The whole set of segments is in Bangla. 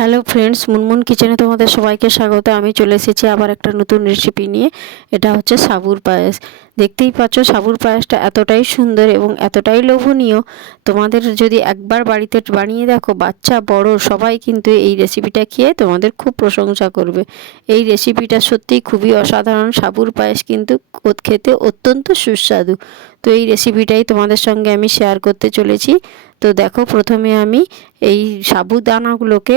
হ্যালো ফ্রেন্ডস মুনমুন কিচেনে তোমাদের সবাইকে স্বাগত। আমি চলে এসেছি আবার একটা নতুন রেসিপি নিয়ে। এটা হচ্ছে সাবুর পায়েস। দেখতেই পাচ্ছ, সাবুর পায়েসটা এতটাই সুন্দর এবং এতটাই লোভনীয়। তোমাদের যদি একবার বাড়িতে বানিয়ে দেখো, বাচ্চা, বড়, সবাই কিন্তু এই রেসিপিটা খেয়ে তোমাদের খুব প্রশংসা করবে। এই রেসিপিটা সত্যিই খুবই অসাধারণ। সাবুর পায়েস কিন্তু খেতে অত্যন্ত সুস্বাদু। তো এই রেসিপিটাই তোমাদের সঙ্গে আমি শেয়ার করতে চলেছি। তো দেখো, প্রথমে আমি এই সাবুদানাগুলোকে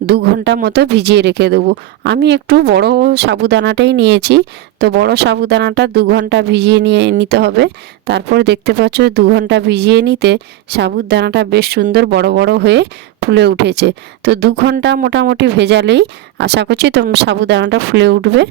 দু ঘণ্টা মতো ভিজিয়ে রেখে দেবো। আমি একটু বড় সাবুদানাটাই নিয়েছি। তো বড় সাবুদানাটা দু ঘণ্টা ভিজিয়ে নিয়ে নিতে হবে। তারপর দেখতে পাচ্ছ দু ঘণ্টা ভিজিয়ে নিতে সাবুদানাটা বেশ সুন্দর বড় বড় হয়ে ফুলে উঠেছে। তো দু ঘণ্টা মোটামুটি ভেজালেই আশা করছি তোম সাবুদানাটা ফুলে উঠবে।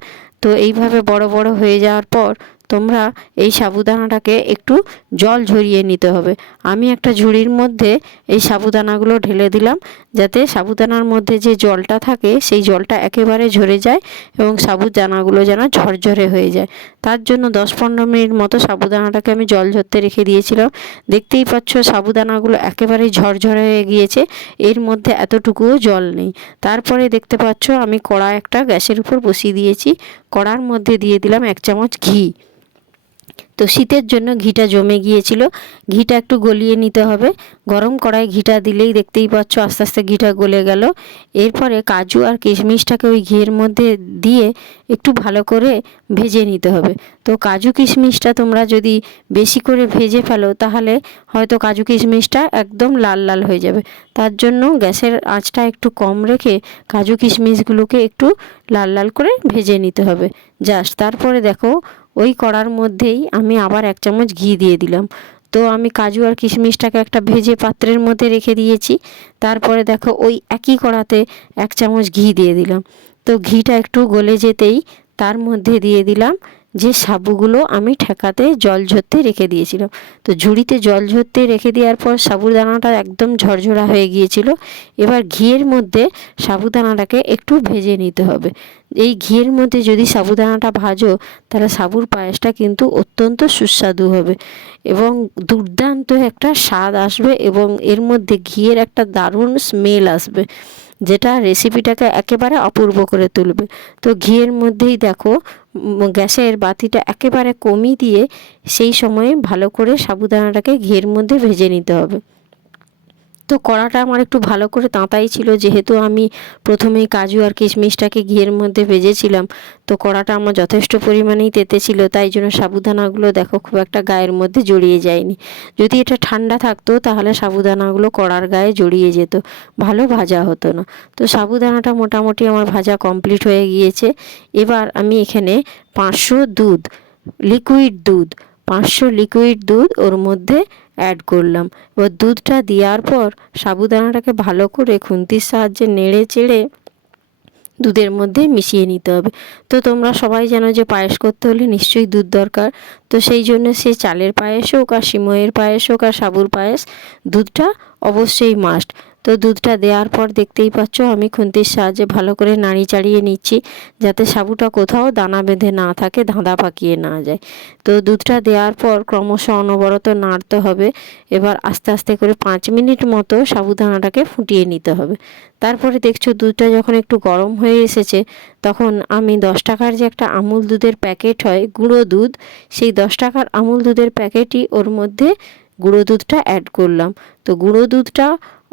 তো এইভাবে বড় বড় হয়ে যাওয়ার পর তোমরা এই সাবুদানাটাকে একটু জল ঝরিয়ে নিতে হবে। আমি একটা ঝুড়ির মধ্যে এই সাবুদানাগুলো ঢেলে দিলাম, যাতে সাবুদানার মধ্যে যে জলটা থাকে, সেই জলটা একেবারে ঝরে যায় এবং সাবুদানাগুলো যেন ঝরঝরে হয়ে যায়। তার জন্য দশ পনেরো মিনিট মতো সাবুদানাটাকে আমি জল ঝরতে রেখে দিয়েছিলাম। দেখতেই পাচ্ছ সাবুদানাগুলো একেবারে ঝরঝরে হয়ে গিয়েছে, এর মধ্যে এতটুকুও জল নেই। তারপরে দেখতে পাচ্ছ আমি কড়া একটা গ্যাসের উপর বসিয়ে দিয়েছি। কড়ার মধ্যে দিয়ে দিলাম এক চামচ ঘি। তো শীতের জন্য ঘিটা জমে গিয়েছিল। ঘিটা একটু গলিয়ে নিতে হবে। গরম কড়াই ঘিটা দিলেই দেখতেই পাচ্ছ আস্তে আস্তে ঘিটা গলে গেল। এরপরে কাজু আর কিশমিশটাকে ওই ঘিয়ের মধ্যে দিয়ে একটু ভালো করে ভেজে নিতে হবে। তো কাজু কিশমিশটা তোমরা যদি বেশি করে ভেজে ফেলো, তাহলে হয়তো কাজু কিশমিশটা একদম লাল লাল হয়ে যাবে। তার জন্য গ্যাসের আঁচটা একটু কম রেখে কাজু কিশমিশগুলোকে একটু লাল লাল করে ভেজে নিতে হবে। জাস্ট তারপরে দেখো ওই কড়ার মধ্যেই আমি আবার এক চামচ ঘি দিয়ে দিলাম। তো আমি কাজু আর কিশমিশটাকে একটা ভেজে পাত্রের মধ্যে রেখে দিয়েছি। তারপরে দেখো ওই একই কড়াতে এক চামচ ঘি দিয়ে দিলাম। তো ঘিটা একটু গলে যেতেই তার মধ্যে দিয়ে দিলাম যে সাবুগুলো আমি ঠেকাতে জল ঝরতে রেখে দিয়েছিলাম। তো ঝুড়িতে জল ঝরতে রেখে দেওয়ার পর সাবুদানাটা একদম ঝরঝরা হয়ে গিয়েছিল। এবার ঘিয়ের মধ্যে সাবুদানাটাকে একটু ভেজে নিতে হবে। এই ঘিয়ের মধ্যে যদি সাবুদানাটা ভাজো, তাহলে সাবুর পায়েসটা কিন্তু অত্যন্ত সুস্বাদু হবে এবং দুর্দান্ত একটা স্বাদ আসবে এবং এর মধ্যে ঘিয়ের একটা দারুণ স্মেল আসবে। যেটা রেসিপিটাকে একেবারে অপূর্ব করে তুলবে। তো ঘিয়ের মধ্যেই দেখো গ্যাসের বাতিটা একেবারে কমিয়ে দিয়ে সেই সময়ে ভালো করে সাবুদানাটাকে ঘিয়ের মধ্যে ভেজে নিতে হবে। তো কড়াটা আমার একটু ভালো করে তাঁতাই ছিল, যেহেতু আমি প্রথমেই কাজু আর কিশমিশটাকে ঘিয়ের মধ্যে ভেজেছিলাম, তো কড়াটা আমার যথেষ্ট পরিমাণেই তেতে ছিল, তাই জন্য সাবুদানাগুলো দেখো খুব একটা গায়ের মধ্যে জড়িয়ে যায়নি। যদি এটা ঠান্ডা থাকতো, তাহলে সাবুদানাগুলো কড়ার গায়ে জড়িয়ে যেত, ভালো ভাজা হতো না। তো সাবুদানাটা মোটামুটি আমার ভাজা কমপ্লিট হয়ে গিয়েছে। এবার আমি এখানে পাঁচশো দুধ লিকুইড দুধ, পাঁচশো লিকুইড দুধ ওর মধ্যে অ্যাড করলাম। এবার দুধটা দেওয়ার পর সাবুদানাটাকে ভালো করে খুন্তির সাহায্যে নেড়ে চেড়ে দুধের মধ্যে মিশিয়ে নিতে হবে। তো তোমরা সবাই জানো যে পায়েস করতে হলে নিশ্চয়ই দুধ দরকার। তো সেই জন্য সে চালের পায়েস হোক আর সিময়ের পায়েস হোক আর সাবুর পায়েস, দুধটা অবশ্যই মাস্ট তো দুধটা দেওয়ার পর দেখতেই পাচ্ছ আমি খুন্তির সাহায্যে ভালো করে নাড়ি চাড়িয়ে নিচ্ছি, যাতে সাবুটা কোথাও দানা বেঁধে না থাকে, ধাঁধা পাকিয়ে না যায়। তো দুধটা দেওয়ার পর ক্রমশ অনবরত নাড়তে হবে। এবার আস্তে আস্তে করে পাঁচ মিনিট মতো সাবুদানাটাকে ফুটিয়ে নিতে হবে। তারপরে দেখছ দুধটা যখন একটু গরম হয়ে এসেছে, তখন আমি দশ টাকার যে একটা আমুল দুধের প্যাকেট হয়, গুঁড়ো দুধ, সেই দশ টাকার আমুল দুধের প্যাকেটই ওর মধ্যে গুঁড়ো দুধটা অ্যাড করলাম। তো গুঁড়ো দুধটা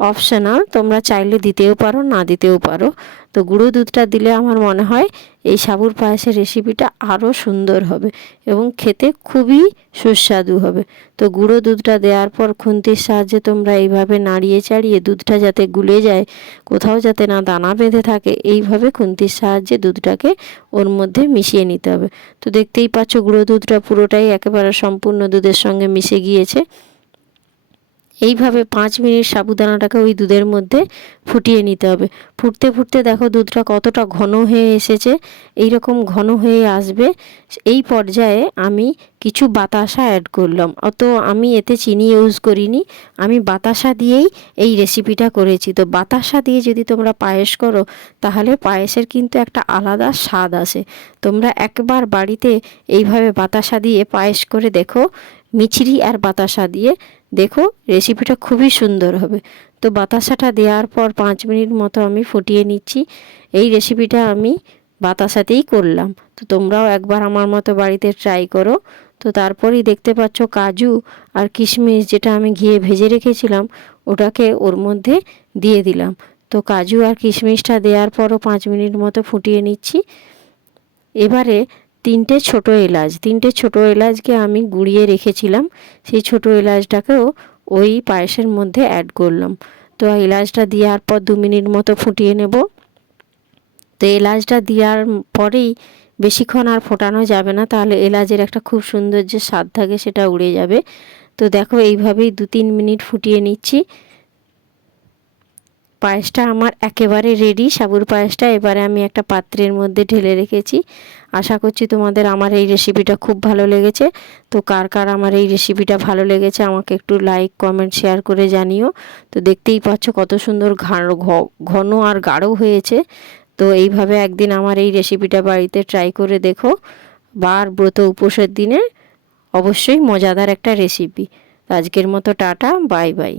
অপশনাল তোমরা চাইলে দিতেও পারো, না দিতেও পারো। তো গুঁড়ো দুধটা দিলে আমার মনে হয় এই সাবুর পায়েসের রেসিপিটা আরও সুন্দর হবে এবং খেতে খুবই সুস্বাদু হবে। তো গুঁড়ো দুধটা দেওয়ার পর খুন্তির সাহায্যে তোমরা এইভাবে নাড়িয়ে চাড়িয়ে দুধটা যাতে গুলে যায়, কোথাও যাতে না দানা বেঁধে থাকে, এইভাবে খুন্তির সাহায্যে দুধটাকে ওর মধ্যে মিশিয়ে নিতে হবে। তো দেখতেই পাচ্ছ গুঁড়ো দুধটা পুরোটাই একেবারে সম্পূর্ণ দুধের সঙ্গে মিশে গিয়েছে। এইভাবে পাঁচ মিনিট সাবুদানাটাকে ওই দুধের মধ্যে ফুটিয়ে নিতে হবে। ফুটতে ফুটতে দেখো দুধটা কতটা ঘন হয়ে এসেছে। এই রকম ঘন হয়ে আসবে। এই পর্যায়ে আমি কিছু বাতাসা অ্যাড করলাম। অত আমি এতে চিনি ইউজ করিনি। আমি বাতাসা দিয়েই এই রেসিপিটা করেছি। তো বাতাসা দিয়ে যদি তোমরা পায়েস করো, তাহলে পায়েসের কিন্তু একটা আলাদা স্বাদ আসে। তোমরা একবার বাড়িতে এইভাবে বাতাসা দিয়ে পায়েস করে দেখো। মিছরি আর বাতাসা দিয়ে দেখো রেসিপিটা খুবই সুন্দর হবে। তো বাতাসাটা দেওয়ার পর পাঁচ মিনিট মতো আমি ফুটিয়ে নিচ্ছি। এই রেসিপিটা আমি বাতাসাতেই করলাম। তো তোমরাও একবার আমার মতো বাড়িতে ট্রাই করো। তো তারপরেই দেখতে পাচ্ছ কাজু আর কিশমিশ যেটা আমি ঘিয়ে ভেজে রেখেছিলাম, ওটাকে ওর মধ্যে দিয়ে দিলাম। তো কাজু আর কিশমিশটা দেওয়ার পরও পাঁচ মিনিট মতো ফুটিয়ে নিচ্ছি। এবারে তিনটে ছোট এলাচ, তিনটে ছোট এলাচকে আমি গুঁড়িয়ে রেখেছিলাম। সেই ছোট এলাচটাকেও ওই পায়েসের মধ্যে অ্যাড করলাম। তো এলাচটা দেওয়ার পর দু মিনিট মতো ফুটিয়ে নেব। তো এলাচটা দেওয়ার পরেই বেশিক্ষণ আর ফোটানো যাবে না, তাহলে এলাচের একটা খুব সুন্দর যে স্বাদ থাকে সেটা উড়ে যাবে। তো দেখো এইভাবেই দু তিন মিনিট ফুটিয়ে নিচ্ছি। পায়েসটা আমার একেবারে রেডি সাবুর পায়েসটা এবারে আমি একটা পাত্রের মধ্যে ঢেলে রেখেছি। আশা করছি তোমাদের আমার এই রেসিপিটা খুব ভালো লেগেছে। তো কার কার আমার এই রেসিপিটা ভালো লেগেছে আমাকে একটু লাইক কমেন্ট শেয়ার করে জানিও। তো দেখতেই পাচ্ছ কত সুন্দর ঘন আর গাঢ় হয়েছে। তো এইভাবে একদিন আমার এই রেসিপিটা বাড়িতে ট্রাই করে দেখো। বার ব্রত উপোসের দিনে অবশ্যই মজাদার একটা রেসিপি আজকের মতো টাটা বাই বাই